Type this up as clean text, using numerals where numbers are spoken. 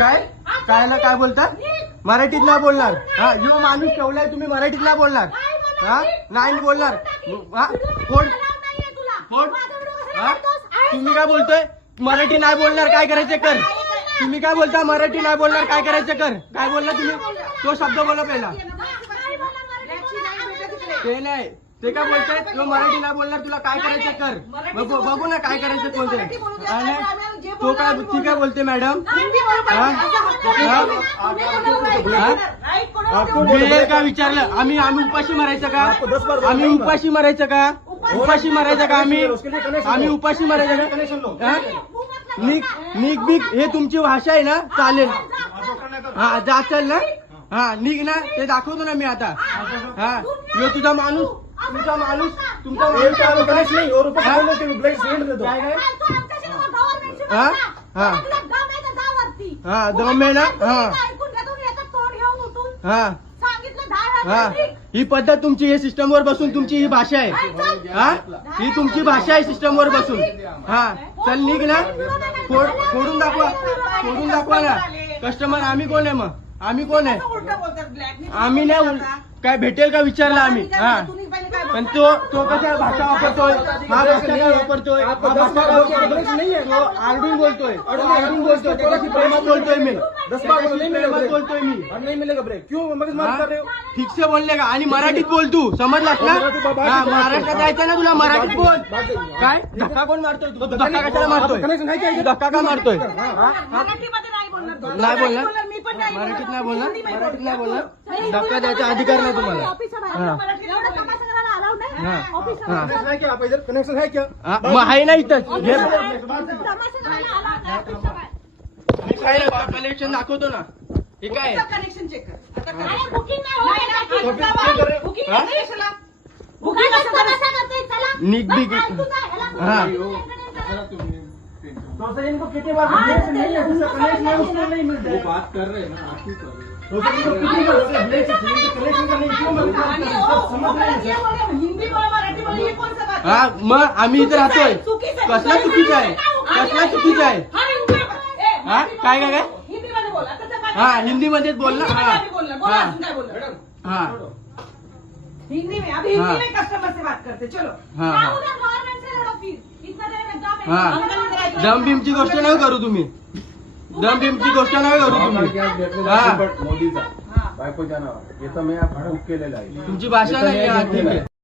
काय काय बोलतात? मराठीत नाही बोलणार. हा यो माणूस ठेवलाय तुम्ही मराठीत नाही बोलणार. हा नाही बोलणार. हा कोण हा तुम्ही काय बोलतोय? मराठी नाही बोलणार काय करायचं कर. तुम्ही काय बोलता? मराठी नाही बोलणार काय करायचं कर. काय बोलला तुम्ही? तो शब्द बोला पहिला. ते नाही ते काय बोलताय? तो मराठी नाही बोलणार तुला काय करायचं कर. बघू ना काय करायचं कोणते. तो काय ती काय बोलते मॅडम? मिळेल का विचारलं? आम्ही उपाशी मारायचं का? आम्ही उपाशी मारायचं का? उपाशी मारायचं का? आम्ही उपाशी मारायचं का? निक बिक हे तुमची भाषा आहे ना? चालेल. हा जा चल ना. हा निघ ना. ते दाखवतो ना मी आता. हा यो तुमचा माणूस हा दम आहे ना. हा ही पद्धत तुमची हे सिस्टम वर बसून तुमची ही भाषा आहे. हा ही तुमची भाषा आहे सिस्टम वर बसून. हा चल निघ ना. फोडून दाखवा ना. कस्टमर आम्ही कोण आहे मग? आम्ही कोण आहे? आम्ही नाही काय भेटेल का विचारला आम्ही. हा पण तो कशा भाषा वापरतोय? हा भाषा काय वापरतोय? तो आरडून बोलतोय. त्याच्याशी प्रेमात बोलतोय मी. बोलतोय मी. ठीक से बोलले का? आणि मराठीत बोल तू. समजलास ना? हा महाराष्ट्रात जायचं ना तुला. मराठीत बोल. काय धक्का कोण मारतोय? तू धक्का कशाला मारतोय? धक्का का मारतोय? नाही बोलणार. मराठीत नाही बोलणार. धक्का द्यायचा अधिकार नाही तुम्हाला. कनेक्शन आहे क्या? मग आहे ना इथंच. कनेक्शन दाखवतो ना. हे काय कनेक्शन चेक कर. निक बिक. हा इनको कितनी बार नहीं मिलता। वो बात कर रहे हैं ना, आप ही कर रहे हा मग आम्ही इथे राहतोय. कसला चुकीचं आहे? हा काय हा हिंदी मध्येच बोल ना. हा हिंदी में अभी हिंदी में कस्टमर से बात करते. चलो हा दम भीमची गोष्ट नाही करू तुम्ही. दम गोष्ट नाही करू तुम्ही. हा मोदीचा बायको जाणार हे तर मी बुक केलेलं आहे. तुमची भाषा नाही.